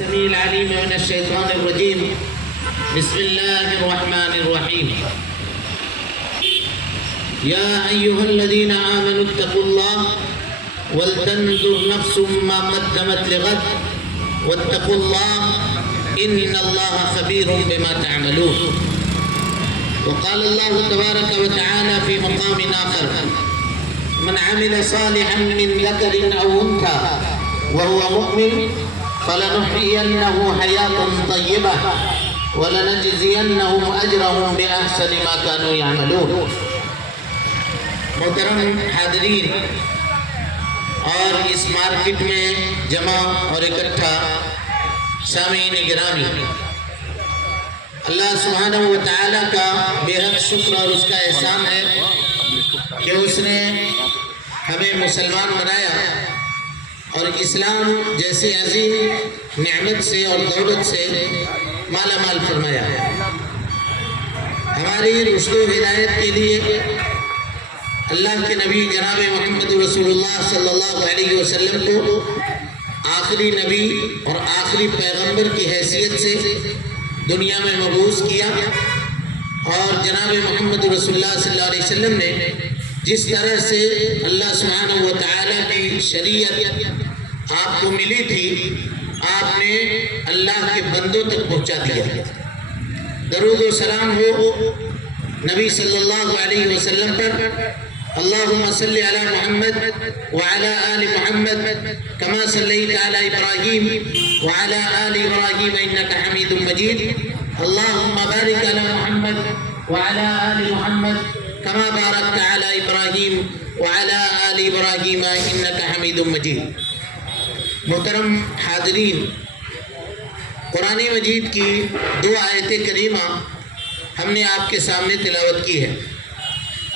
السميع العليم من الشيطان الرجيم. بسم الله الرحمن الرحيم. يا أيها الذين آمنوا اتقوا الله ولتنظر نفس ما قدمت لغد واتقوا الله إن الله خبير بما تعملون. وقال الله تبارك وتعالى في مقام آخر: من عمل صالحا من ذكر أو أنثى وهو مؤمن فلنحيينه حياة طيبة ولنجزينهم أجرهم بأحسن ما كانوا يعملون. محترم حاضرین اور اس مارکیٹ میں جمع اور اکٹھا سامعین گرامی، اللہ سبحانہ و تعالیٰ کا بے حد شکر اور اس کا احسان ہے کہ اس نے ہمیں مسلمان بنایا اور اسلام جیسی عظیم نعمت سے اور دولت سے مالا مال فرمایا. ہماری رشد و ہدایت کے لیے اللہ کے نبی جناب محمد رسول اللہ صلی اللہ علیہ وسلم کو آخری نبی اور آخری پیغمبر کی حیثیت سے دنیا میں مبعوث کیا، اور جناب محمد رسول اللہ صلی اللہ علیہ وسلم نے جس طرح سے اللہ سبحانہ و تعالیٰ کی شریعت آپ کو ملی تھی، آپ نے اللہ کے بندوں تک پہنچا دیا. درود و سلام ہو نبی صلی اللہ علیہ وسلم پر. اللہم صلی علی محمد وعلی آل محمد کما صلیت علی ابراہیم وعلی آل ابراہیم انکا حمید مجید. اللہم بارک علی محمد وعلی آل محمد کما بارکت علی ابراہیم وعلی آل ابراہیم انکا حمید مجید. محترم حاضرین، قرآن مجید کی 2 آیت کریمہ ہم نے آپ کے سامنے تلاوت کی ہے.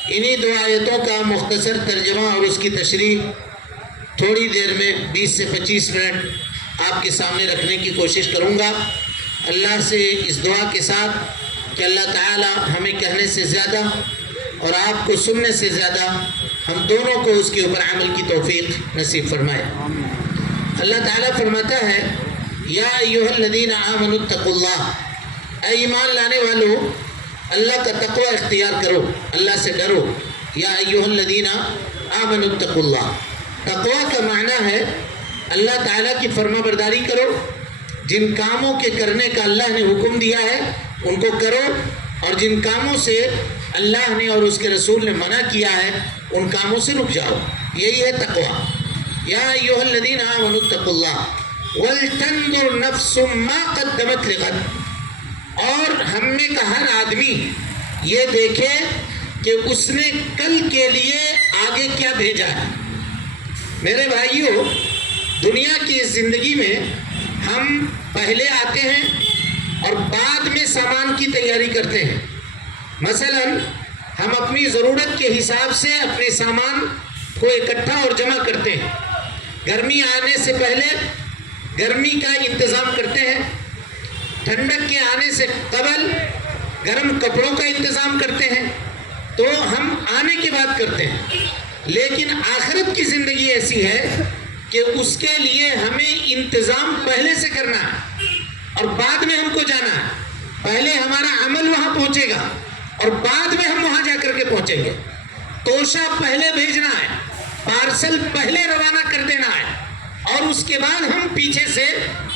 انہی 2 آیتوں کا مختصر ترجمہ اور اس کی تشریح تھوڑی دیر میں 20 سے 25 منٹ آپ کے سامنے رکھنے کی کوشش کروں گا، اللہ سے اس دعا کے ساتھ کہ اللہ تعالی ہمیں کہنے سے زیادہ اور آپ کو سننے سے زیادہ ہم دونوں کو اس کے اوپر عمل کی توفیق نصیب فرمائے. اللہ تعالیٰ فرماتا ہے: یا ایھا الذین آمنوا اتقوا اللہ، اے ایمان لانے والو اللہ کا تقوی اختیار کرو، اللہ سے ڈرو. یا ایھا الذین آمنوا اتقوا اللہ، تقوی کا معنی ہے اللہ تعالیٰ کی فرما برداری کرو، جن کاموں کے کرنے کا اللہ نے حکم دیا ہے ان کو کرو، اور جن کاموں سے اللہ نے اور اس کے رسول نے منع کیا ہے ان کاموں سے رک جاؤ. یہی ہے تقوی. یا ایھا الذین آمنوا اتقوا اللہ ولتنظر نفس ما قدمت لغد، اور ہم میں کا ہر آدمی یہ دیکھے کہ اس نے کل کے لیے آگے کیا بھیجا ہے. میرے بھائیوں، دنیا کی اس زندگی میں ہم پہلے آتے ہیں اور بعد میں سامان کی تیاری کرتے ہیں. مثلا ہم اپنی ضرورت کے حساب سے اپنے سامان کو اکٹھا اور جمع کرتے ہیں. گرمی آنے سے پہلے گرمی کا انتظام کرتے ہیں، ٹھنڈک کے آنے سے قبل گرم کپڑوں کا انتظام کرتے ہیں، تو ہم آنے کے بعد کرتے ہیں. لیکن آخرت کی زندگی ایسی ہے کہ اس کے لیے ہمیں انتظام پہلے سے کرنا ہے اور بعد میں ہم کو جانا ہے. پہلے ہمارا عمل وہاں پہنچے گا اور بعد میں ہم وہاں جا کر کے پہنچیں گے. توشہ پہلے بھیجنا ہے، پارسل پہلے روانہ کر دینا ہے، اور اس کے بعد ہم پیچھے سے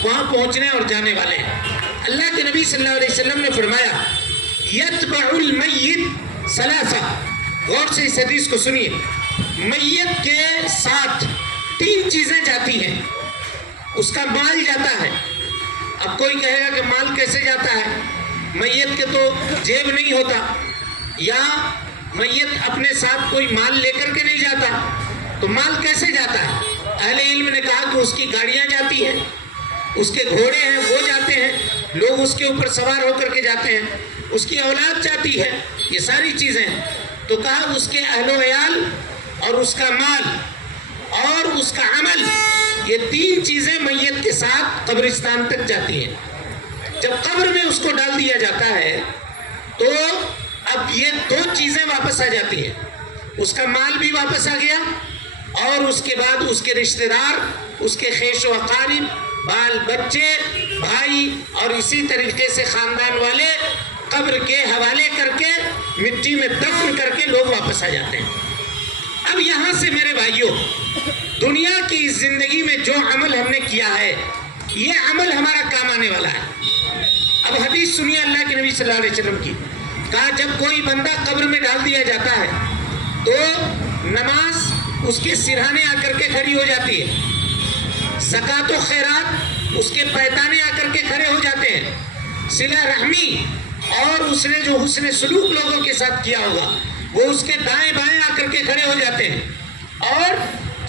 وہاں پہنچنے اور جانے والے ہیں. اللہ کے نبی صلی اللہ علیہ وسلم نے فرمایا: یتبع المیت ثلاثہ. غور سے اس حدیث کو سنیے. میت کے ساتھ 3 چیزیں جاتی ہیں. اس کا مال جاتا ہے. اب کوئی کہے گا کہ مال کیسے جاتا ہے؟ میت کے تو جیب نہیں ہوتا، یا میت اپنے ساتھ کوئی مال لے کر کے نہیں جاتا، تو مال کیسے جاتا ہے؟ اہل علم نے کہا کہ اس کی گاڑیاں جاتی ہیں، اس کے گھوڑے ہیں وہ جاتے ہیں، لوگ اس کے اوپر سوار ہو کر کے جاتے ہیں، اس کی اولاد جاتی ہے، یہ ساری چیزیں. تو کہا اس کے اہل و عیال اور اس کا مال اور اس کا عمل، یہ 3 چیزیں میت کے ساتھ قبرستان تک جاتی ہیں. جب قبر میں اس کو ڈال دیا جاتا ہے تو اب یہ 2 چیزیں واپس آ جاتی ہیں. اس کا مال بھی واپس آ گیا، اور اس کے بعد اس کے رشتہ دار، اس کے خیش و اقارب، بال بچے بھائی اور اسی طریقے سے خاندان والے قبر کے حوالے کر کے مٹی میں دفن کر کے لوگ واپس آ جاتے ہیں۔ اب یہاں سے میرے بھائیوں، دنیا کی زندگی میں جو عمل ہم نے کیا ہے یہ عمل ہمارا کام آنے والا ہے۔ اب حدیث سنیے اللہ کے نبی صلی اللہ علیہ وسلم کی، کہا جب کوئی بندہ قبر میں ڈال دیا جاتا ہے تو نماز اس کے سرہانے آ کر کے کھڑی ہو جاتی ہے، زکوٰۃ و خیرات اس کے پیتانے آ کر کے کھڑے ہو جاتے ہیں، صلہ رحمی اور اس نے جو حسن سلوک لوگوں کے ساتھ کیا ہوگا وہ اس کے دائیں بائیں آ کر کے کھڑے ہو جاتے ہیں، اور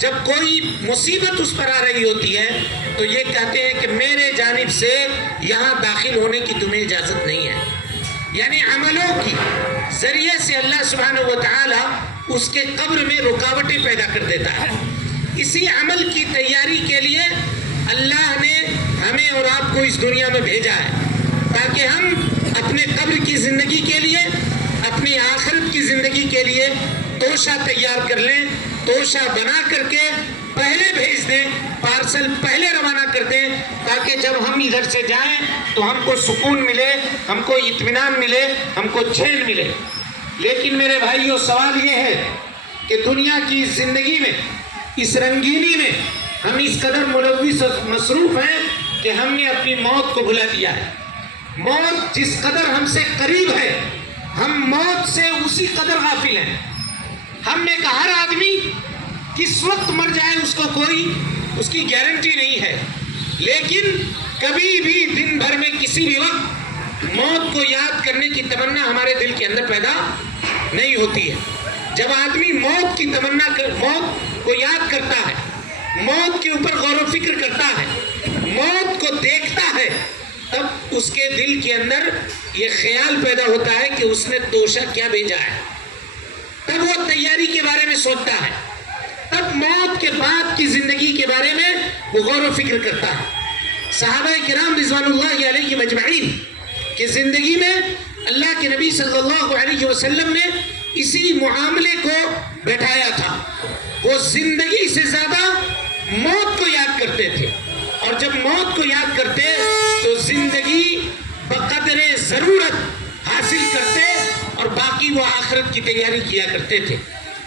جب کوئی مصیبت اس پر آ رہی ہوتی ہے تو یہ کہتے ہیں کہ میرے جانب سے یہاں داخل ہونے کی تمہیں اجازت نہیں ہے۔ یعنی عملوں کی ذریعے سے اللہ سبحانہ و تعالی اس کے قبر میں رکاوٹیں پیدا کر دیتا ہے۔ اسی عمل کی تیاری کے لیے اللہ نے ہمیں اور آپ کو اس دنیا میں بھیجا ہے تاکہ ہم اپنے قبر کی زندگی کے لیے، اپنی آخرت کی زندگی کے لیے توشہ تیار کر لیں، توشہ بنا کر کے پہلے بھیج دیں، پارسل پہلے روانہ کر دیں، تاکہ جب ہم ادھر سے جائیں تو ہم کو سکون ملے، ہم کو اطمینان ملے، ہم کو چین ملے۔ لیکن میرے بھائیوں، سوال یہ ہے کہ دنیا کی زندگی میں، اس رنگینی میں ہم اس قدر ملوث اور مصروف ہیں کہ ہم نے اپنی موت کو بھلا دیا ہے۔ موت جس قدر ہم سے قریب ہے، ہم موت سے اسی قدر غافل ہیں۔ ہم میں کا ہر آدمی کس وقت مر جائے اس کو کوئی اس کی گارنٹی نہیں ہے، لیکن کبھی بھی دن بھر میں کسی بھی وقت موت کو یاد کرنے کی تمنا ہمارے دل کے اندر پیدا نہیں ہوتی ہے۔ جب آدمی موت کی تمنا موت کو یاد کرتا ہے، موت کے اوپر غور و فکر کرتا ہے، موت کو دیکھتا ہے، تب اس کے دل کے اندر یہ خیال پیدا ہوتا ہے کہ اس نے توشہ کیا بھیجا ہے، تب وہ تیاری کے بارے میں سوچتا ہے، تب موت کے بعد کی زندگی کے بارے میں وہ غور و فکر کرتا ہے۔ صحابہ کرام رضوان اللہ علیہ مجمعین کی زندگی میں اللہ کے نبی صلی اللہ علیہ وسلم نے اسی معاملے کو بیٹھایا تھا۔ وہ زندگی سے زیادہ موت کو یاد کرتے تھے، اور جب موت کو یاد کرتے تو زندگی بقدر ضرورت حاصل کرتے اور باقی وہ آخرت کی تیاری کیا کرتے تھے۔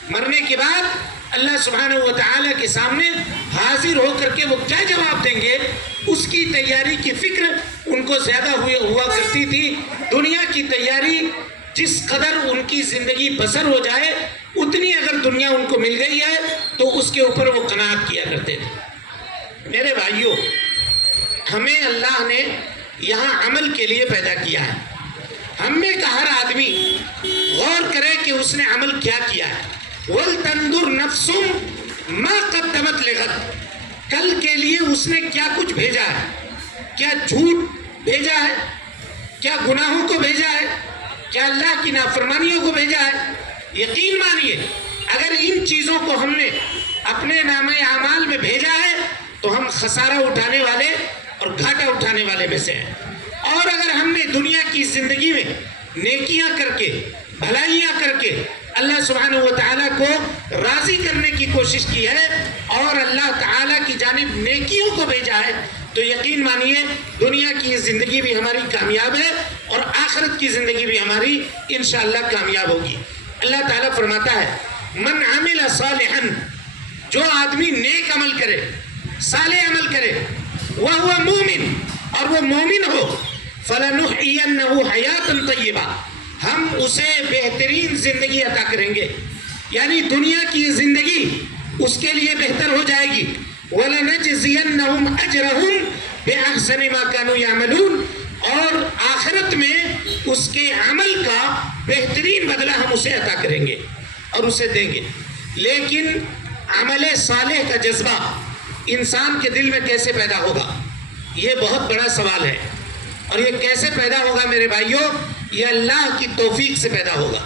مرنے کے بعد اللہ سبحانہ و تعالیٰ کے سامنے حاضر ہو کر کے وہ کیا جواب دیں گے، اس کی تیاری کی فکر ان کو زیادہ ہوا کرتی تھی۔ دنیا کی تیاری جس قدر ان کی زندگی بسر ہو جائے اتنی اگر دنیا ان کو مل گئی ہے تو اس کے اوپر وہ قناعت کیا کرتے تھے۔ میرے بھائیوں، ہمیں اللہ نے یہاں عمل کے لیے پیدا کیا ہے۔ ہم میں کا ہر آدمی غور کرے کہ اس نے عمل کیا کیا ہے۔ وَلْتَنْظُرْ نَفْسٌ مَا قَدَّمَتْ لِغَدٍ، کل کے لیے اس نے کیا کچھ بھیجا ہے، کیا جھوٹ بھیجا ہے، کیا گناہوں کو بھیجا ہے، کیا اللہ کی نافرمانیوں کو بھیجا ہے۔ یقین مانیے اگر ان چیزوں کو ہم نے اپنے نامہ اعمال میں بھیجا ہے تو ہم خسارہ اٹھانے والے اور گھاٹا اٹھانے والے میں سے ہیں۔ اور اگر ہم نے دنیا کی زندگی میں نیکیاں کر کے، بھلائیاں کر کے اللہ سبحانہ و تعالیٰ کو راضی کرنے کی کوشش کی ہے اور اللہ تعالیٰ کی جانب نیکیوں کو بھیجا ہے تو یقین مانیے دنیا کی زندگی بھی ہماری کامیاب ہے اور آخرت کی زندگی بھی ہماری انشاءاللہ کامیاب ہوگی۔ اللہ تعالیٰ فرماتا ہے من عمل صالحا، جو آدمی نیک عمل کرے، صالح عمل کرے، وہو مومن، اور وہ مومن ہو، فَلَنُحْيِيَنَّهُ حَيَاةً طَيِّبَةً، ہم اسے بہترین زندگی عطا کریں گے، یعنی دنیا کی زندگی اس کے لیے بہتر ہو جائے گی۔ وَلَنَجْزِيَنَّهُمْ أَجْرَهُمْ بِأَحْسَنِ مَا كَانُوا يَعْمَلُونَ، اور آخرت میں اس کے عمل کا بہترین بدلہ ہم اسے عطا کریں گے اور اسے دیں گے۔ لیکن عمل صالح کا جذبہ انسان کے دل میں کیسے پیدا ہوگا، یہ بہت بڑا سوال ہے، اور یہ کیسے پیدا ہوگا میرے بھائیوں، یہ اللہ کی توفیق سے پیدا ہوگا۔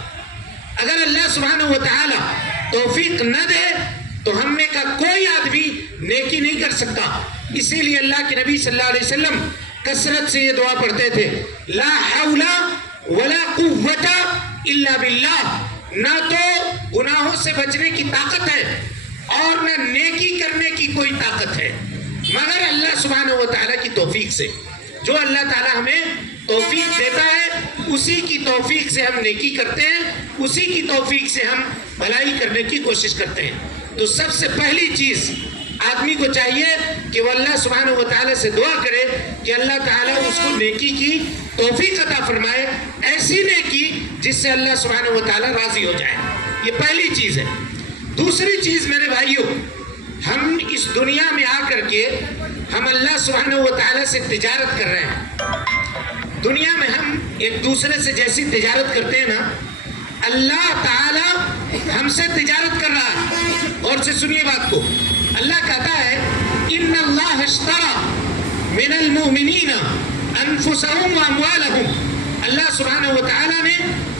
اگر اللہ سبحانہ و تعالی توفیق نہ دے تو ہم میں کا کوئی آدمی نیکی نہیں کر سکتا۔ اسی لیے اللہ کے نبی صلی اللہ علیہ وسلم کثرت سے یہ دعا پڑھتے تھے، لا حول ولا قوت الا باللہ، نہ تو گناہوں سے بچنے کی طاقت ہے اور نہ نیکی کرنے کی کوئی طاقت ہے، مگر اللہ سبحانہ و تعالیٰ کی توفیق سے. جو اللہ تعالیٰ ہمیں توفیق دیتا ہے اسی کی توفیق سے ہم نیکی کرتے ہیں, اسی کی توفیق سے ہم بھلائی کرنے کی کوشش کرتے ہیں. تو سب سے پہلی چیز آدمی کو چاہیے کہ وہ اللہ سبحانہ و تعالیٰ سے دعا کرے کہ اللہ تعالیٰ اس کو نیکی کی توفیق عطا فرمائے, ایسی نیکی جس سے اللہ سبحانہ و تعالیٰ راضی ہو جائے. یہ پہلی چیز ہے. دوسری چیز میرے بھائیوں, ہم اس دنیا میں آ کر کے ہم اللہ سبحانہ و تعالیٰ سے تجارت کر رہے ہیں. دنیا میں ہم ایک دوسرے سے جیسی تجارت کرتے ہیں نا, اللہ تعالیٰ ہم سے تجارت کر رہا ہے. اور سے سنیے بات کو, اللہ کہتا ہے ان اللہ اشترى من المؤمنین انفسهم واموالهم. اللہ سبحانہ و تعالیٰ نے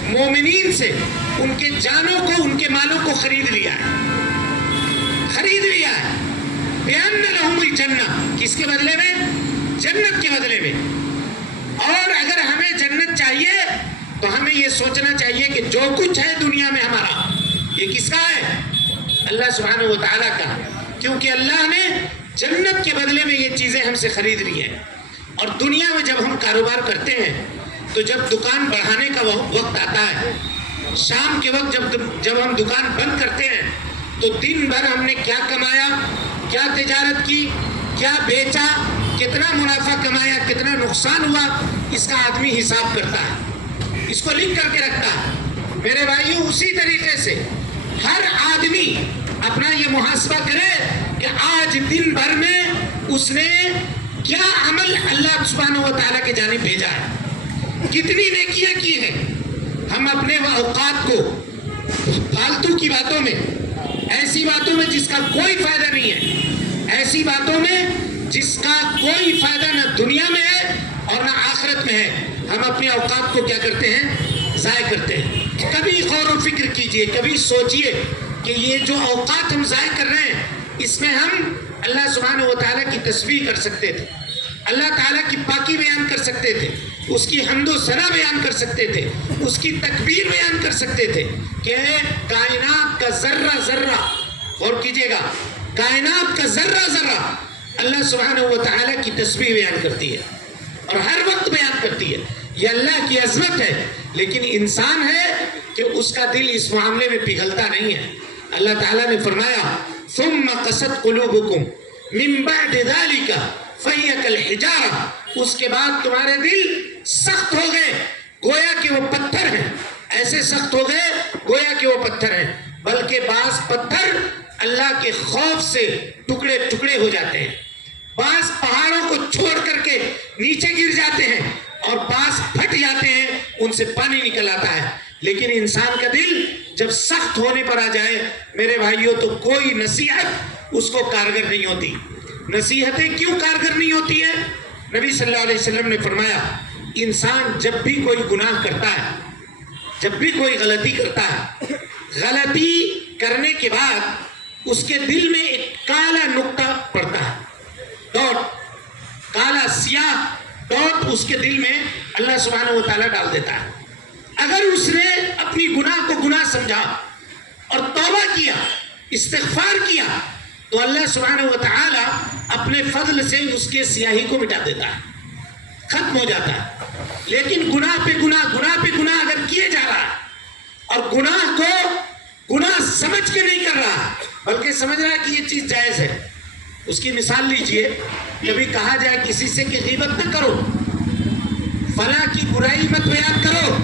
مومنین سے ان کے جانوں کو, ان کے مالوں کو خرید لیا ہے, خرید لیا ہے. بِأَنَّ لَهُمُ الْجَنَّةِ, کس کے بدلے میں؟ جنت کے بدلے میں. اور اگر ہمیں جنت چاہیے تو ہمیں یہ سوچنا چاہیے کہ جو کچھ ہے دنیا میں ہمارا, یہ کس کا ہے؟ اللہ سبحانہ و تعالیٰ کا. کیونکہ اللہ نے جنت کے بدلے میں یہ چیزیں ہم سے خرید لی ہیں. اور دنیا میں جب ہم کاروبار کرتے ہیں تو جب دکان بڑھانے کا وقت آتا ہے, شام کے وقت جب ہم دکان بند کرتے ہیں تو دن بھر ہم نے کیا کمایا, کیا تجارت کی, کیا بیچا, کتنا منافع کمایا, کتنا نقصان ہوا, اس کا آدمی حساب کرتا ہے, اس کو لکھ کر کے رکھتا ہے. میرے بھائیوں, اسی طریقے سے ہر آدمی اپنا یہ محاسبہ کرے کہ آج دن بھر میں اس نے کیا عمل اللہ سبحانہ و تعالیٰ کے جانب بھیجا ہے, کتنی نیکیاں کی ہیں. ہم اپنے اوقات کو فالتو کی باتوں میں, ایسی باتوں میں جس کا کوئی فائدہ نہیں ہے, ایسی باتوں میں جس کا کوئی فائدہ نہ دنیا میں ہے اور نہ آخرت میں ہے, ہم اپنے اوقات کو کیا کرتے ہیں؟ ضائع کرتے ہیں. کبھی غور و فکر کیجئے, کبھی سوچئے کہ یہ جو اوقات ہم ضائع کر رہے ہیں اس میں ہم اللہ سبحانہ و تعالیٰ کی تسبیح کر سکتے تھے, اللہ تعالیٰ کی پاکی بیان کر سکتے تھے, اس کی حمد و ثنا بیان کر سکتے تھے, اس کی تکبیر بیان کر سکتے تھے کہ کائنات کا ذرہ ذرہ, غور کیجئے گا, کائنات کا ذرہ ذرہ اللہ سبحانہ و تعالیٰ کی تسبیح بیان کرتی ہے اور ہر وقت بیان کرتی ہے. یہ اللہ کی عظمت ہے. لیکن انسان ہے کہ اس کا دل اس معاملے میں پگھلتا نہیں ہے. اللہ تعالیٰ نے فرمایا ثم قست قلوبکم من بعد ذلك فہی کالحجارہ, اس کے بعد تمہارے دل سخت ہو گئے گویا کہ وہ پتھر ہیں. ایسے سخت ہو گئے گویا کہ وہ پتھر ہیں, بلکہ بعض پتھر اللہ کے خوف سے ٹکڑے ٹکڑے ہو جاتے ہیں, بعض پہاڑوں کو چھوڑ کر کے نیچے گر جاتے ہیں اور بعض پھٹ جاتے ہیں, ان سے پانی نکل آتا ہے. لیکن انسان کا دل جب سخت ہونے پر آ جائے میرے بھائیوں تو کوئی نصیحت اس کو کارگر نہیں ہوتی. نصیحتیں کیوں کارگر نہیں ہوتی ہیں؟ نبی صلی اللہ علیہ وسلم نے فرمایا انسان جب بھی کوئی گناہ کرتا ہے, جب بھی کوئی غلطی کرتا ہے, غلطی کرنے کے بعد اس کے دل میں ایک کالا نقطہ پڑتا ہے, ڈاٹ, کالا سیاہ ڈاٹ اس کے دل میں اللہ سبحانہ و تعالیٰ ڈال دیتا ہے. اگر اس نے اپنی گناہ کو گناہ سمجھا اور توبہ کیا, استغفار کیا, تو اللہ سبحانہ و تعالیٰ اپنے فضل سے اس کے سیاہی کو مٹا دیتا ہے, ختم ہو جاتا ہے. لیکن گناہ پہ گناہ اگر کیے جا رہا ہے اور گناہ کو گناہ سمجھ کے نہیں کر رہا بلکہ سمجھ رہا ہے کہ یہ چیز جائز ہے, اس کی مثال لیجئے. کبھی کہا جائے کسی سے کہ غیبت نہ کرو, فلاں کی برائی مت بیان کرو,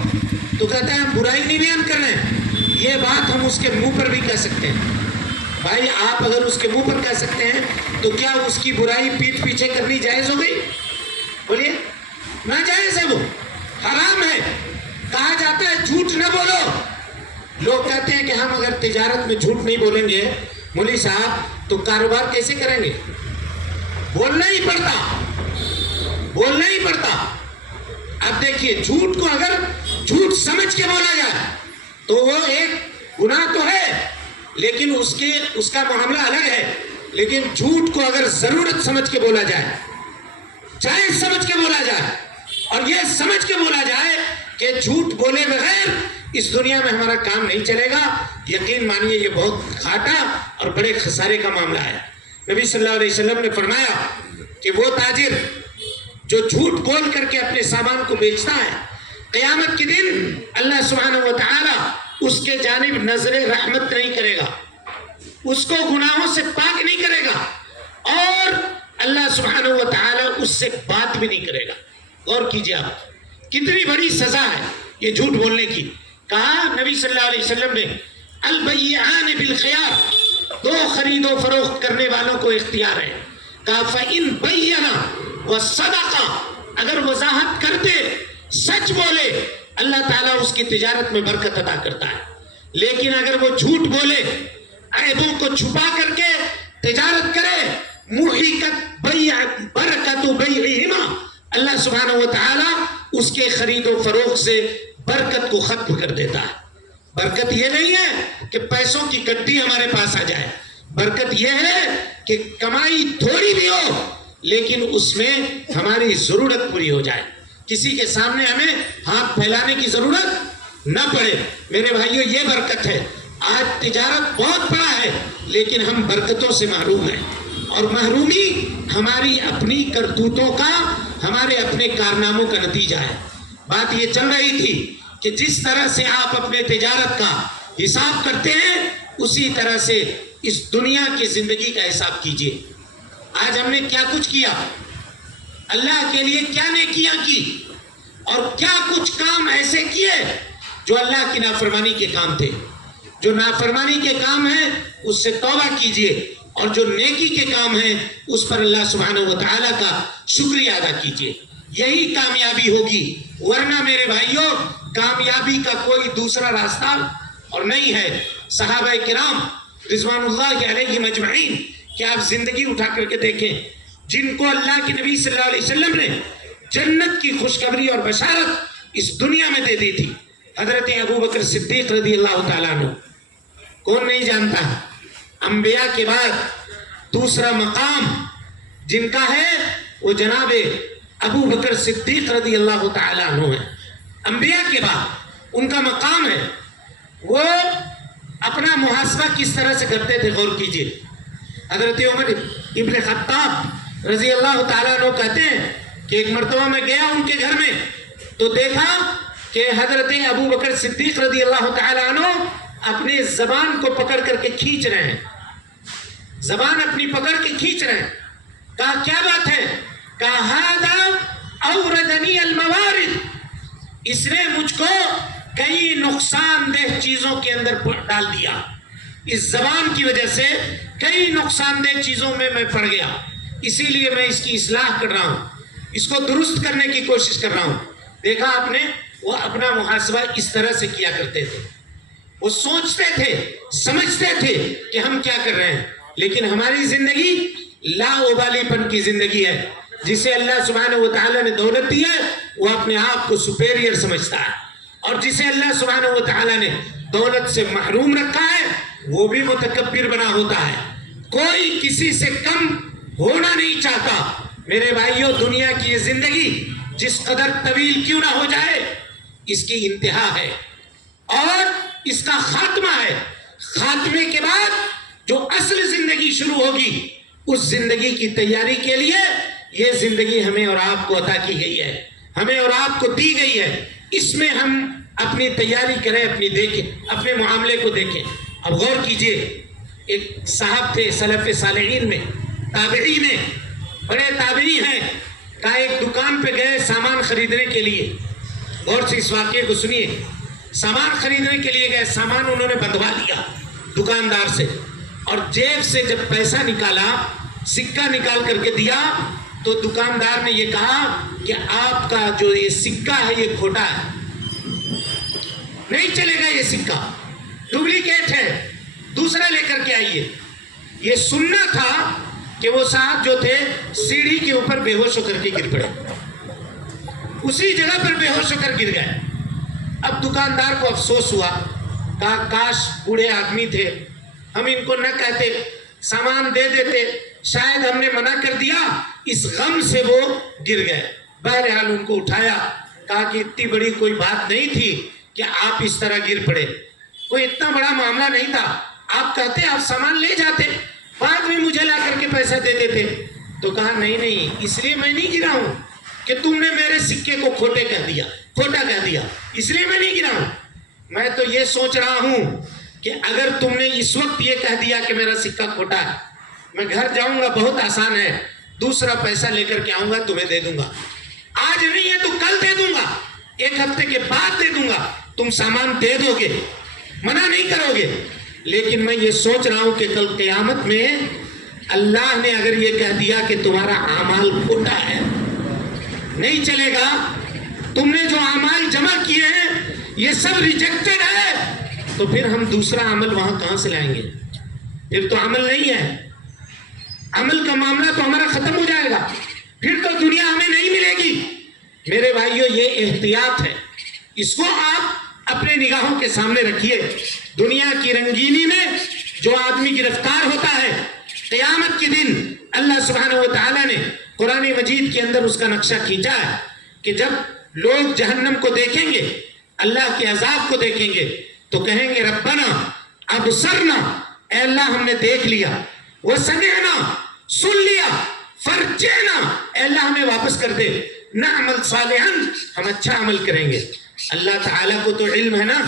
تو کہتا ہے ہم برائی نہیں بیان کر رہے ہیں. یہ بات ہم اس کے منہ پر بھی کہہ سکتے ہیں. بھائی آپ اگر اس کے منہ پر کہہ سکتے ہیں تو کیا اس کی برائی پیٹھ پیچھے کرنی جائز ہو گئی؟ بولیے, ناجائز ہے, وہ حرام ہے. کہا جاتا ہے جھوٹ نہ بولو. لوگ کہتے ہیں کہ ہم اگر تجارت میں جھوٹ نہیں بولیں گے مولوی صاحب تو کاروبار کیسے کریں گے؟ بولنا ہی پڑتا, بولنا ہی پڑتا. اب دیکھیے, جھوٹ کو اگر جھوٹ سمجھ کے بولا جائے تو وہ ایک گناہ تو ہے لیکن اس کا معاملہ الگ ہے. لیکن جھوٹ کو اگر ضرورت سمجھ کے بولا جائے, جائز سمجھ کے بولا جائے, اور یہ سمجھ کے بولا جائے کہ جھوٹ بولے بغیر اس دنیا میں ہمارا کام نہیں چلے گا, یقین مانیے یہ بہت گھاٹا اور بڑے خسارے کا معاملہ ہے. نبی صلی اللہ علیہ وسلم نے فرمایا کہ وہ تاجر جو جھوٹ بول کر کے اپنے سامان کو بیچتا ہے، قیامت کے دن اللہ سبحانہ و تعالی اس کے جانب نظر رحمت نہیں کرے گا، اس کو گناہوں سے پاک نہیں کرے گا، اور اللہ سبحانہ و تعالی اس سے بات بھی نہیں کرے گا۔ غور کیجیے آپ، کتنی بڑی سزا ہے یہ جھوٹ بولنے کی۔ کہا نبی صلی اللہ علیہ وسلم نے البیعان بالخیار، دو خرید و فروخت کرنے والوں کو اختیار ہے۔ کہا فَإِن بَيَّنَ وَصَدَقَ، اگر وضاحت کرتے، سچ بولے، اللہ تعالیٰ اس کی تجارت میں برکت عطا کرتا ہے۔ لیکن اگر وہ جھوٹ بولے، عیبوں کو چھپا کر کے تجارت کرے، محقت برکت بیعہما، اللہ سبحانہ و تعالیٰ اس کے خرید و فروخت سے برکت کو ختم کر دیتا ہے۔ برکت یہ نہیں ہے کہ پیسوں کی گڈی ہمارے پاس آ جائے، برکت یہ ہے کہ کمائی تھوڑی بھی ہو لیکن اس میں ہماری ضرورت پوری ہو جائے، کسی کے سامنے ہمیں ہاتھ پھیلانے کی ضرورت نہ پڑے۔ میرے بھائیو، یہ برکت ہے۔ آج تجارت بہت بڑا ہے لیکن ہم برکتوں سے محروم ہیں، اور محرومی ہماری اپنی کرتوتوں کا، ہمارے اپنے کارناموں کا نتیجہ ہے۔ بات یہ چل رہی تھی کہ جس طرح سے آپ اپنے تجارت کا حساب کرتے ہیں اسی طرح سے اس دنیا کی زندگی کا حساب کیجئے۔ آج ہم نے کیا کچھ کیا، اللہ کے لیے کیا نیکیاں کی، اور کیا کچھ کام ایسے کیے جو اللہ کی نافرمانی کے کام تھے۔ جو نافرمانی کے کام ہیں اس سے توبہ کیجئے، اور جو نیکی کے کام ہیں اس پر اللہ سبحانہ و تعالیٰ کا شکریہ ادا کیجئے، یہی کامیابی ہوگی۔ ورنہ میرے بھائیوں، کامیابی کا کوئی دوسرا راستہ اور نہیں ہے۔ صحابہ کرام رضوان اللہ علیہ مجمعین کہ آپ زندگی اٹھا کر کے دیکھیں، جن کو اللہ کے نبی صلی اللہ علیہ وسلم نے جنت کی خوشخبری اور بشارت اس دنیا میں دے دی تھی۔ حضرت ابو بکر صدیق رضی اللہ تعالیٰ عنہ، کون نہیں جانتا، انبیاء کے بعد دوسرا مقام جن کا ہے وہ جناب ابو بکر صدیق رضی اللہ تعالیٰ عنہ ہے۔ انبیاء کے بعد ان کا مقام ہے۔ وہ اپنا محاسبہ کس طرح سے کرتے تھے، غور کیجئے۔ حضرت عمر ابن خطاب رضی اللہ تعالیٰ عنہ کہتے ہیں کہ ایک مرتبہ میں گیا ان کے گھر میں تو دیکھا کہ حضرت ابو بکر صدیق رضی اللہ تعالیٰ عنہ اپنے زبان کو پکڑ کر کے کھینچ رہے ہیں، زبان اپنی پکڑ کے کھینچ رہے ہیں۔ کہا کیا بات ہے؟ کہا ہذا اوردنی الموارد، اس نے مجھ کو کئی نقصان دہ چیزوں کے اندر ڈال دیا، اس زبان کی وجہ سے کئی نقصان دہ چیزوں میں پڑ گیا، اسی لیے میں اس کی اصلاح کر رہا ہوں، اس کو درست کرنے کی کوشش کر رہا ہوں۔ دیکھا آپ نے، وہ اپنا محاسبہ اس طرح سے کیا کرتے تھے، وہ سوچتے تھے، سمجھتے تھے کہ ہم کیا کر رہے ہیں۔ لیکن ہماری زندگی لا ابالی پن کی زندگی ہے۔ جسے اللہ سبحانہ و تعالیٰ نے دولت دی ہے وہ اپنے آپ کو سپیریئر سمجھتا ہے، اور جسے اللہ سبحانہ و تعالیٰ نے دولت سے محروم رکھا ہے وہ بھی متکبر بنا ہوتا ہے۔ کوئی کسی سے کم ہونا نہیں چاہتا۔ میرے بھائیوں، دنیا کی یہ زندگی جس قدر طویل کیوں نہ ہو جائے، اس کی انتہا ہے اور اس کا خاتمہ ہے۔ خاتمے کے بعد جو اصل زندگی شروع ہوگی، اس زندگی کی تیاری کے لیے یہ زندگی ہمیں اور آپ کو عطا کی گئی ہے، ہمیں اور آپ کو دی گئی ہے۔ اس میں ہم اپنی تیاری کریں، اپنے معاملے کو دیکھیں۔ اب غور کیجئے، ایک صاحب تھے سلف صالحین میں، تابعی میں، بڑے تابعی ہیں، کہا ایک دکان پہ گئے سامان خریدنے کے لیے۔ غور سے اس واقعے کو سنیے۔ سامان خریدنے کے لیے گئے، سامان انہوں نے بندھوا لیا دکاندار سے، اور جیب سے جب پیسہ نکالا، سکہ نکال کر کے دیا، تو دکاندار نے یہ کہا کہ آپ کا جو یہ سکہ ہے یہ کھوٹا ہے، نہیں چلے گا، یہ سکہ ڈپلیکیٹ ہے، دوسرا لے کر کے آئیے۔ یہ سننا تھا کہ وہ صاحب جو تھے سیڑھی کے اوپر بے ہوش ہو کر کے گر پڑے، اسی جگہ پر بے ہوش ہو کر گر گئے۔ اب دکاندار کو افسوس ہوا، کہا کاش بوڑھے آدمی تھے، ہم ان کو نہ کہتے، سامان دے دیتے، شاید ہم نے منع کر دیا، اس غم سے وہ گر گئے۔ بہرحال ان کو اٹھایا، کہا کہ اتنی بڑی کوئی بات نہیں تھی کہ آپ اس طرح گر پڑے، کوئی اتنا بڑا معاملہ نہیں تھا، آپ کہتے آپ سامان لے جاتے، بعد میں مجھے لا کر کے پیسہ دیتے تھے. تو کہا نہیں اس لیے میں نہیں گرا ہوں کہ تم نے میرے سکے کو کھوٹا کہہ دیا, اس لیے میں نہیں گرا ہوں. میں تو یہ سوچ رہا ہوں کہ اگر تم نے اس وقت یہ کہہ دیا کہ میرا سکہ کھوٹا ہے, میں گھر جاؤں گا, بہت آسان ہے, دوسرا پیسہ لے کر کے آؤں گا, تمہیں دے دوں گا. آج نہیں ہے تو کل دے دوں گا, ایک ہفتے کے بعد دے دوں گا, تم سامان دے دو گے, منع نہیں کرو گے. لیکن میں یہ سوچ رہا ہوں کہ کل قیامت میں اللہ نے اگر یہ کہہ دیا کہ تمہارا اعمال کھوٹا ہے, نہیں چلے گا, تم نے جو اعمال جمع کیے ہیں یہ سب ریجیکٹڈ ہے, تو پھر ہم دوسرا عمل وہاں کہاں سے لائیں گے؟ پھر تو عمل نہیں ہے, عمل کا معاملہ تو ہمارا ختم ہو جائے گا, پھر تو دنیا ہمیں نہیں ملے گی. میرے بھائیوں, یہ احتیاط ہے, اس کو آپ اپنے نگاہوں کے سامنے رکھیے. دنیا کی رنگینی میں جو آدمی گرفتار ہوتا ہے, قیامت کے دن اللہ سبحانہ و تعالیٰ نے قرآن مجید کے اندر اس کا نقشہ کھینچا ہے کہ جب لوگ جہنم کو دیکھیں گے, اللہ کے عذاب کو دیکھیں گے, تو کہیں گے ربنا ابصرنا, اے اللہ ہم نے دیکھ لیا, وسمعنا, سن لیا, فرجعنا, اے اللہ ہمیں واپس کر دے, نعمل صالحا, ہم اچھا عمل کریں گے. اللہ تعالیٰ کو تو علم ہے نا,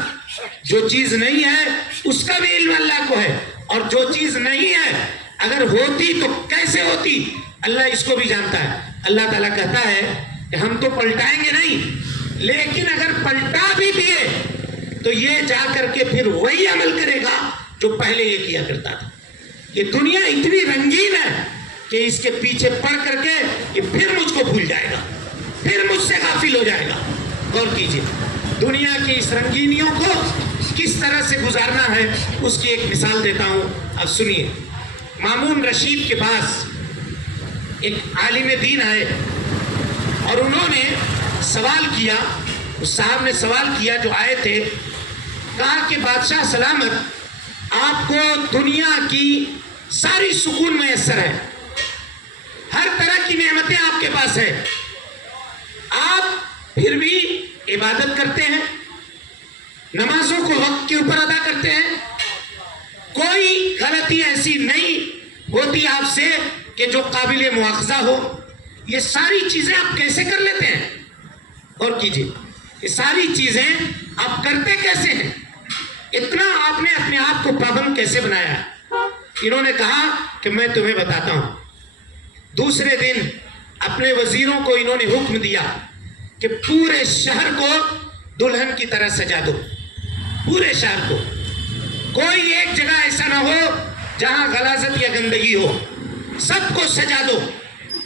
جو چیز نہیں ہے اس کا بھی علم اللہ کو ہے, اور جو چیز نہیں ہے اگر ہوتی تو کیسے ہوتی اللہ اس کو بھی جانتا ہے. اللہ تعالیٰ کہتا ہے کہ ہم تو پلٹائیں گے نہیں, لیکن اگر پلٹا بھی دیے تو یہ جا کر کے پھر وہی عمل کرے گا جو پہلے یہ کیا کرتا تھا. یہ دنیا اتنی رنگین ہے کہ اس کے پیچھے پڑ کر کے یہ پھر مجھ کو بھول جائے گا, پھر مجھ سے غافل ہو جائے گا. غور کیجیے, دنیا کی اس رنگینیوں کو کس طرح سے گزارنا ہے اس کی ایک مثال دیتا ہوں, اب سنیے. مامون رشید کے پاس ایک عالم دین آئے اور انہوں نے سوال کیا, اس صاحب نے سوال کیا جو آئے تھے, کہا کہ بادشاہ سلامت, آپ کو دنیا کی ساری سکون میسر ہے, ہر طرح کی نعمتیں آپ کے پاس ہیں, آپ پھر بھی عبادت کرتے ہیں, نمازوں کو وقت کے اوپر ادا کرتے ہیں, کوئی غلطی ایسی نہیں ہوتی آپ سے کہ جو قابل مواخذہ ہو, یہ ساری چیزیں آپ کیسے کر لیتے ہیں؟ اور کیجیے, یہ ساری چیزیں آپ کرتے کیسے ہیں؟ اتنا آپ نے اپنے آپ کو پابند کیسے بنایا؟ انہوں نے کہا کہ میں تمہیں بتاتا ہوں. دوسرے دن اپنے وزیروں کو انہوں نے حکم دیا کہ پورے شہر کو دلہن کی طرح سجا دو, پورے شہر کو, کوئی ایک جگہ ایسا نہ ہو جہاں غلاظت یا گندگی ہو, سب کو سجا دو.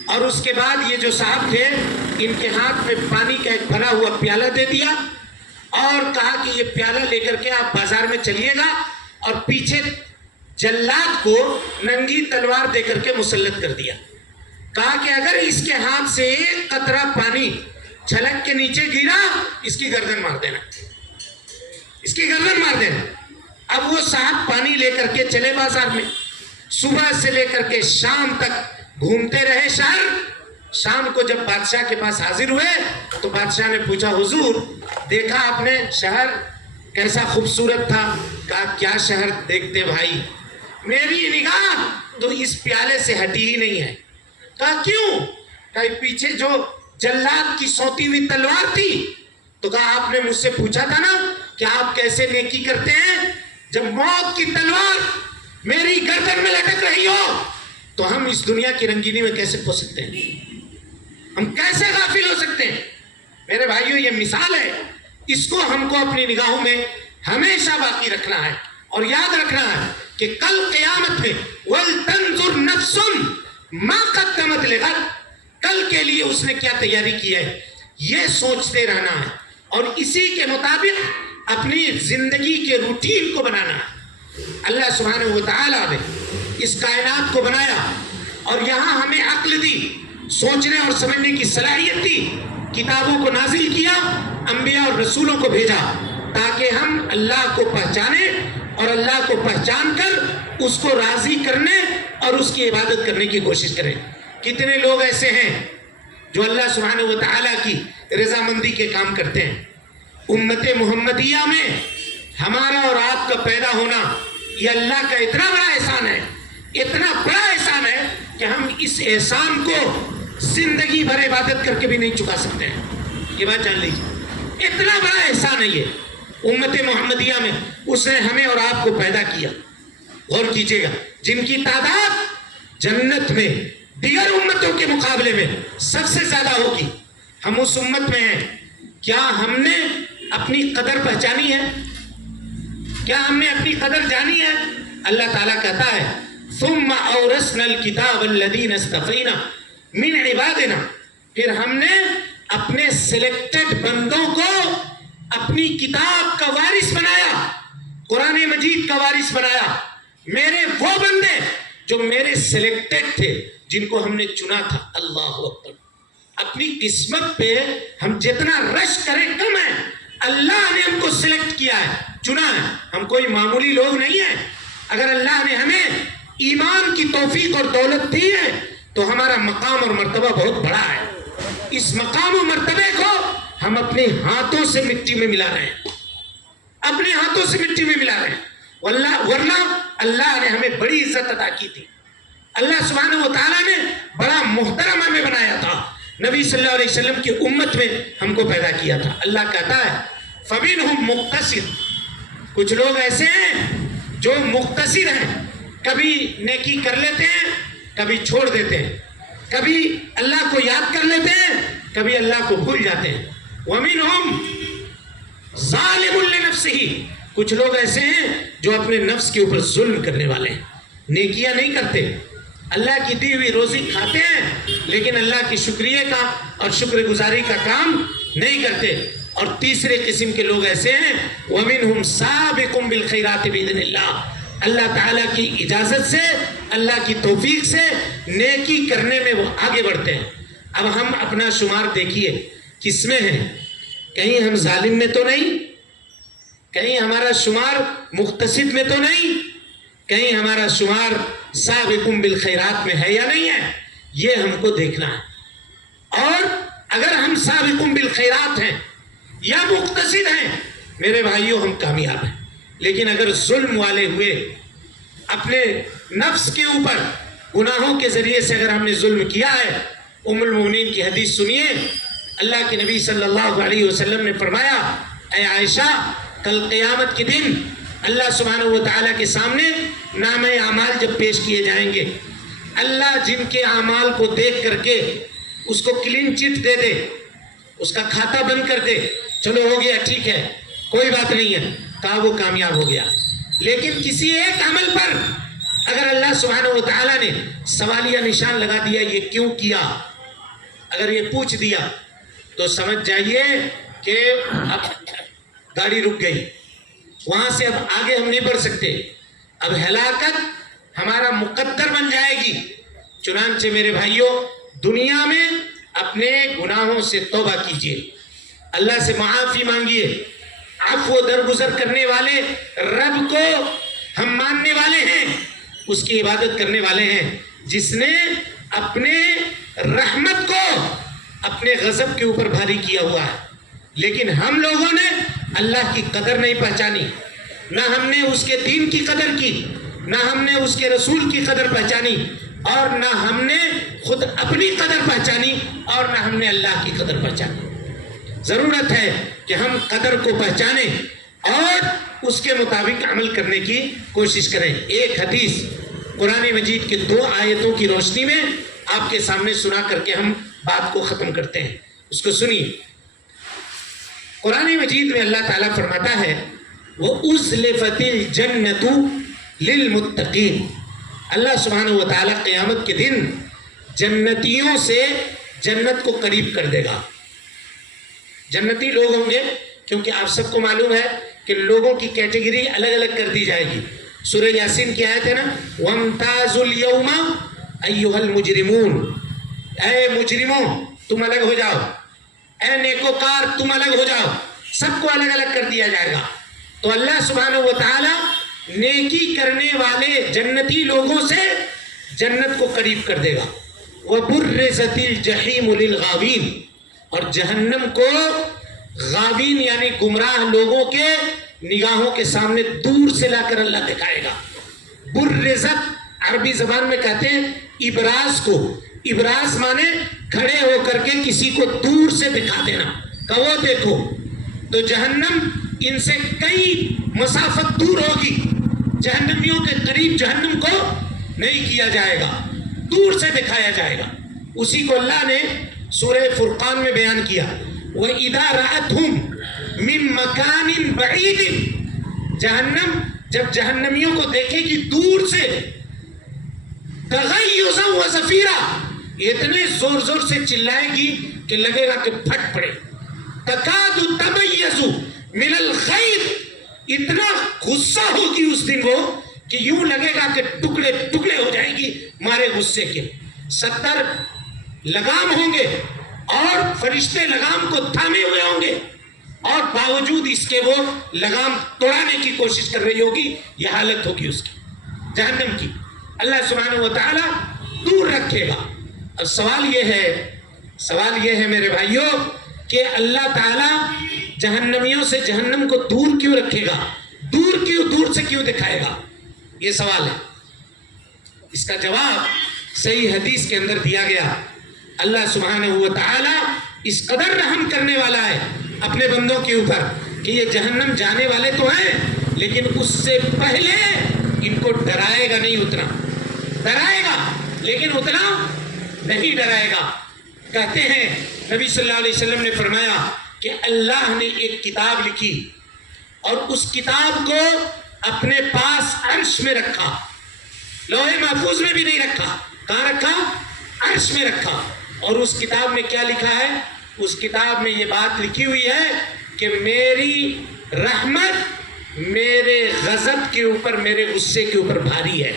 اور اس کے بعد یہ جو صاحب تھے ان کے ہاتھ میں پانی کا ایک بھرا ہوا پیالہ دے دیا اور کہا کہ یہ پیالہ لے کر کے آپ بازار میں چلیے گا, اور پیچھے جلاد کو ننگی تلوار دے کر کے مسلط کر دیا. کہا کہ اگر اس کے ہاتھ سے ایک قطرہ پانی چھلک کے نیچے گرا, اس کی گردن مار دینا, اس کی گردن مار دینا. اب وہ صاحب پانی لے کر کے چلے بازار میں, صبح سے لے کر کے شام تک گھومتے رہے شہر. شام کو جب بادشاہ کے پاس حاضر ہوئے تو بادشاہ نے پوچھا, حضور دیکھا آپ نے شہر کیسا خوبصورت تھا؟ کہا کیا شہر دیکھتے بھائی, میری نگاہ تو اس پیالے سے ہٹی ہی نہیں ہے. کہا کیوں؟ کہا پیچھے جو جلاد کی سوتی ہوئی تلوار تھی. تو کہا آپ نے مجھ سے پوچھا تھا نا کہ آپ کیسے نیکی کرتے ہیں, جب موت کی تلوار میری گردن میں لٹک رہی ہو تو ہم اس دنیا کی رنگینی میں کیسے کھو سکتے ہیں, ہم کیسے غافل ہو سکتے ہیں؟ میرے بھائیوں, یہ مثال ہے, اس کو ہم کو اپنی نگاہوں میں ہمیشہ باقی رکھنا ہے اور یاد رکھنا ہے کہ کل قیامت میں وَلْتَنْظُرْ نَفْسٌ مَا قَدَّمَتْ لِغَدٍ, کل کے لیے اس نے کیا تیاری کی ہے یہ سوچتے رہنا ہے اور اسی کے مطابق اپنی زندگی کے روٹین کو بنانا ہے. اللہ سبحانہ و تعالیٰ نے اس کائنات کو بنایا اور یہاں ہمیں عقل دی, سوچنے اور سمجھنے کی صلاحیت دی, کتابوں کو نازل کیا, انبیاء اور رسولوں کو بھیجا تاکہ ہم اللہ کو پہچانیں اور اللہ کو پہچان کر اس کو راضی کرنے اور اس کی عبادت کرنے کی کوشش کریں. کتنے لوگ ایسے ہیں جو اللہ سبحانہ و تعالیٰ کی رضامندی کے کام کرتے ہیں. امت محمدیہ میں ہمارا اور آپ کا پیدا ہونا یہ اللہ کا اتنا بڑا احسان ہے اتنا بڑا احسان ہے کہ ہم اس احسان کو زندگی بھر عبادت کر کے بھی نہیں چکا سکتے ہیں. یہ بات جان لیجیے، اتنا بڑا احسان ہے یہ امت محمدیہ میں. اس نے ہمیں اور آپ کو پیدا کیا. غور کیجیے گا، جن کی تعداد جنت میں دیگر امتوں کے مقابلے میں سب سے زیادہ ہوگی، ہم اس امت میں ہیں. کیا ہم نے اپنی قدر پہچانی ہے؟ کیا ہم نے اپنی قدر جانی ہے؟ اللہ تعالیٰ کہتا ہے ثم اورثنا الکتاب الذین اصطفینا من عبادنا، پھر ہم نے اپنے سلیکٹڈ بندوں کو اپنی کتاب کا وارث بنایا، قرآن مجید کا وارث بنایا. میرے وہ بندے جو میرے سلیکٹڈ تھے، جن کو ہم نے چنا تھا. اللہ اکبر. اپنی قسمت پہ ہم جتنا رش کریں کم ہے. اللہ نے ہم کو سلیکٹ کیا ہے، چنا ہے. ہم کوئی معمولی لوگ نہیں ہیں. اگر اللہ نے ہمیں ایمان کی توفیق اور دولت دی ہے تو ہمارا مقام اور مرتبہ بہت بڑا ہے. اس مقام و مرتبے کو ہم اپنے ہاتھوں سے مٹی میں ملا رہے ہیں، اپنے ہاتھوں سے مٹی میں ملا رہے ہیں. ورنہ اللہ نے ہمیں بڑی عزت عطا کی تھی. اللہ سبحانہ و تعالیٰ نے بڑا محترم ہمیں بنایا تھا. نبی صلی اللہ علیہ وسلم کی امت میں ہم کو پیدا کیا تھا. اللہ کہتا ہے فَمِنْهُمْ مُقْتَصِدٌ، کچھ لوگ ایسے ہیں جو مقتصد ہیں، کبھی نیکی کر لیتے ہیں، کبھی چھوڑ دیتے ہیں، کبھی اللہ کو یاد کر لیتے ہیں، کبھی اللہ کو بھول جاتے ہیں. وَمِنْهُمْ ظَالِمٌ لِنَفْسِهِ، کچھ لوگ ایسے ہیں جو اپنے نفس کے اوپر ظلم کرنے والے ہیں، نیکیاں نہیں کرتے، اللہ کی دی ہوئی روزی کھاتے ہیں لیکن اللہ کی شکریہ کا اور شکر گزاری کا کام نہیں کرتے. اور تیسرے قسم کے لوگ ایسے ہیں وَمِنْهُمْ سَابِقٌ بِالْخَيْرَاتِ بِإِذْنِ اللَّهِ، اللہ تعالیٰ کی اجازت سے، اللہ کی توفیق سے نیکی کرنے میں وہ آگے بڑھتے ہیں. اب ہم اپنا شمار دیکھیے کس میں ہیں. کہیں ہم ظالم میں تو نہیں، کہیں ہمارا شمار مقتصد میں تو نہیں، کہیں ہمارا شمار سابقٌ بالخیرات میں ہے یا نہیں ہے. یہ ہم کو دیکھنا ہے. اور اگر ہم سابقٌ بالخیرات ہیں یا مقتصد ہیں، میرے بھائیوں ہم کامیاب ہیں. لیکن اگر ظلم والے ہوئے، اپنے نفس کے اوپر گناہوں کے ذریعے سے اگر ہم نے ظلم کیا ہے، ام المؤمنین کی حدیث سنیے. اللہ کے نبی صلی اللہ علیہ وسلم نے فرمایا اے عائشہ، کل قیامت کے دن اللہ سبحانہ و تعالیٰ کے سامنے نامہ اعمال جب پیش کیے جائیں گے، اللہ جن کے اعمال کو دیکھ کر کے اس کو کلین چٹ دے دے، اس کا کھاتا بند کر دے، چلو ہو گیا ٹھیک ہے کوئی بات نہیں ہے، کہا وہ کامیاب ہو گیا. لیکن کسی ایک عمل پر اگر اللہ سبحانہ و تعالیٰ نے سوالیہ نشان لگا دیا یہ کیوں کیا، اگر یہ پوچھ دیا تو سمجھ جائیے کہ اب گاڑی رک گئی، وہاں سے اب آگے ہم نہیں بڑھ سکتے، اب ہلاکت ہمارا مقدر بن جائے گی. چنانچہ میرے بھائیوں، دنیا میں اپنے گناہوں سے توبہ کیجیے، اللہ سے معافی مانگیے. عفو درگزر کرنے والے رب کو ہم ماننے والے ہیں، اس کی عبادت کرنے والے ہیں جس نے اپنے رحمت کو اپنے غضب کے اوپر بھاری کیا ہوا ہے. لیکن ہم لوگوں نے اللہ کی قدر نہیں پہچانی، نہ ہم نے اس کے دین کی قدر کی، نہ ہم نے اس کے رسول کی قدر پہچانی، اور نہ ہم نے خود اپنی قدر پہچانی، اور نہ ہم نے اللہ کی قدر پہچانی. ضرورت ہے کہ ہم قدر کو پہچانیں اور اس کے مطابق عمل کرنے کی کوشش کریں. ایک حدیث قرآن مجید کے 2 آیتوں کی روشنی میں آپ کے سامنے سنا کر کے ہم بات کو ختم کرتے ہیں. اس کو سنیے. قرآن مجید میں اللہ تعالیٰ فرماتا ہے وَأُزْلِفَتِ الْجَنَّةُ لِلْمُتَّقِينَ، اللہ سبحانہ و تعالیٰ قیامت کے دن جنتیوں سے جنت کو قریب کر دے گا. جنتی لوگ ہوں گے، کیونکہ آپ سب کو معلوم ہے کہ لوگوں کی کیٹیگری الگ الگ کر دی جائے گی. سورہ یاسین کی آیت ہے نا وَامْتَازُوا الْيَوْمَ أَيُّهَا الْمُجْرِمُونَ، اے مجرموں تم الگ ہو جاؤ، اے نیکوکار تم الگ ہو جاؤ. سب کو الگ الگ کر دیا جائے گا. تو اللہ سبحانہ و تعالی نیکی کرنے والے جنتی لوگوں سے جنت کو قریب کر دے گا. وَبُرِّزَتِ الْجَحِيمُ لِلْغَاوِينَ، اور جہنم کو غاوین یعنی گمراہ لوگوں کے نگاہوں کے سامنے دور سے لا کر اللہ دکھائے گا. برزت عربی زبان میں کہتے ہیں ابراز کو. ابراز مانے کھڑے ہو کر کے کسی کو دور سے دکھا دینا کہ وہ دیکھو. تو جہنم ان سے کئی مسافت دور ہوگی. جہنمیوں کے قریب جہنم کو نہیں کیا جائے گا, دور سے دکھایا جائے گا. اسی کو اللہ نے سورہ فرقان میں بیان کیا, وَإِذَا رَأَتْهُمْ مِن مَّكَانٍ بَعِيدٍ. جہنم جب جہنمیوں کو دیکھے گی دور سے, تغیظا وزفیرا, اتنے زور زور سے چلائے گی کہ لگے گا کہ پھٹ پڑے. تکاد تمیز من الغیظ, اتنا غصہ ہوگی اس دن وہ کہ یوں لگے گا کہ ٹکڑے ٹکڑے ہو جائے گی مارے غصے کے. 70 لگام ہوں گے اور فرشتے لگام کو تھامے ہوئے ہوں گے, اور باوجود اس کے وہ لگام توڑانے کی کوشش کر رہی ہوگی. یہ حالت ہوگی اس کی جہنم کی. اللہ سبحانہ و تعالی دور رکھے گا. اب سوال یہ ہے میرے بھائیوں کہ اللہ تعالی جہنمیوں سے جہنم کو دور کیوں رکھے گا, دور سے کیوں دکھائے گا؟ یہ سوال ہے. اس کا جواب صحیح حدیث کے اندر دیا گیا. اللہ سبحانہ و تعالی اس قدر رحم کرنے والا ہے اپنے بندوں کے اوپر کہ یہ جہنم جانے والے تو ہیں, لیکن اس سے پہلے ان کو ڈرائے گا نہیں. اتنا ڈرائے گا لیکن اتنا نہیں ڈرائے گا. کہتے ہیں نبی صلی اللہ علیہ وسلم نے فرمایا کہ اللہ نے ایک کتاب لکھی اور اس کتاب کو اپنے پاس عرش میں رکھا, لوح محفوظ میں بھی نہیں رکھا. کہاں رکھا؟ عرش میں رکھا. اور اس کتاب میں کیا لکھا ہے؟ اس کتاب میں یہ بات لکھی ہوئی ہے کہ میری رحمت میرے غضب کے اوپر, میرے غصے کے اوپر بھاری ہے.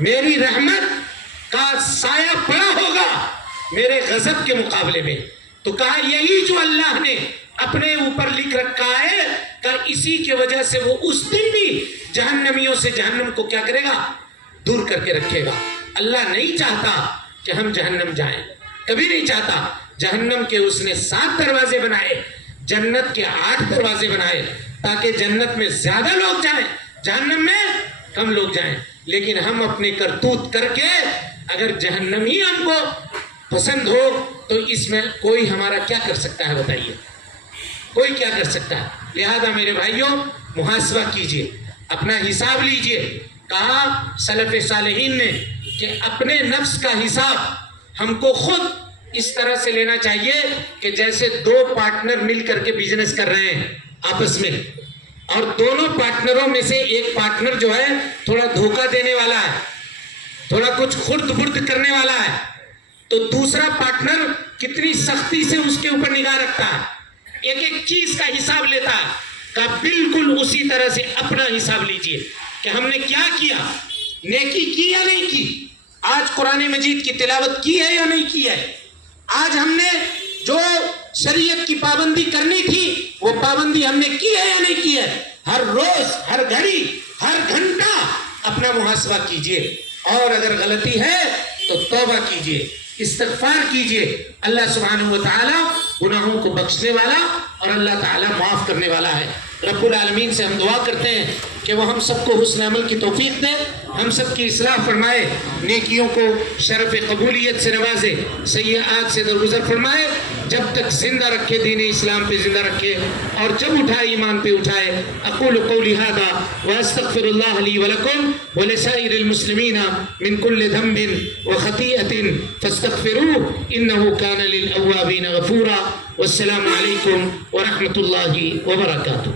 میری رحمت کا سایہ بڑا ہوگا میرے غضب کے مقابلے میں. تو کہا یہی جو اللہ نے اپنے اوپر لکھ رکھا ہے کہ اسی کی وجہ سے وہ اس دن بھی جہنمیوں سے جہنم کو کیا کرے گا؟ دور کر کے رکھے گا. اللہ نہیں چاہتا کہ ہم جہنم جائیں, کبھی نہیں چاہتا. جہنم کے اس نے 7 دروازے بنائے, جنت کے 8 دروازے بنائے تاکہ جنت میں زیادہ لوگ جائیں, جہنم میں کم لوگ جائیں. لیکن ہم اپنے کرتوت کر کے اگر جہنم ہی ہم کو پسند ہو تو اس میں کوئی ہمارا کیا کر سکتا ہے بتائیے؟ کوئی کیا کر سکتا ہے؟ لہذا میرے بھائیوں محاسبہ کیجئے, اپنا حساب لیجئے. کہا سلف صالحین نے کہ اپنے نفس کا حساب ہم کو خود اس طرح سے لینا چاہیے کہ جیسے 2 پارٹنر مل کر کے بزنس کر رہے ہیں آپس میں, اور دونوں پارٹنروں میں سے ایک پارٹنر جو ہے تھوڑا دھوکہ دینے والا ہے, تھوڑا کچھ خرد برد کرنے والا ہے, تو دوسرا پارٹنر کتنی سختی سے اس کے اوپر نگاہ رکھتا ہے, ایک ایک چیز کا حساب لیتا ہے. کہ بالکل اسی طرح سے اپنا حساب لیجئے کہ ہم نے کیا کیا, نیکی کی یا نہیں کی, آج قرآن مجید کی تلاوت کی ہے یا نہیں کی ہے, آج ہم نے جو شریعت کی پابندی کرنی تھی وہ پابندی ہم نے کی ہے یا نہیں کی ہے. ہر روز, ہر گھڑی, ہر گھنٹہ اپنا محاسبہ کیجئے, اور اگر غلطی ہے تو توبہ کیجئے, استغفار کیجئے. اللہ سبحانہ و تعالی گناہوں کو بخشنے والا اور اللہ تعالی معاف کرنے والا ہے. رب العالمین سے ہم دعا کرتے ہیں کہ وہ ہم سب کو حسن عمل کی توفیق دے, ہم سب کی اصلاح فرمائے, نیکیوں کو شرف قبولیت سے نوازے, سیئات سے درگزر فرمائے, جب تک زندہ رکھے دین اسلام پہ زندہ رکھے, اور جب اٹھائے ایمان پہ اٹھائے. اقول قولی ھذا واستغفر اللہ لی ولکم ولسائر المسلمین من کل ذنب وخطیئۃ فاستغفروہ انہ کان للأوابین غفورا. والسلام علیکم ورحمۃ اللہ وبرکاتہ.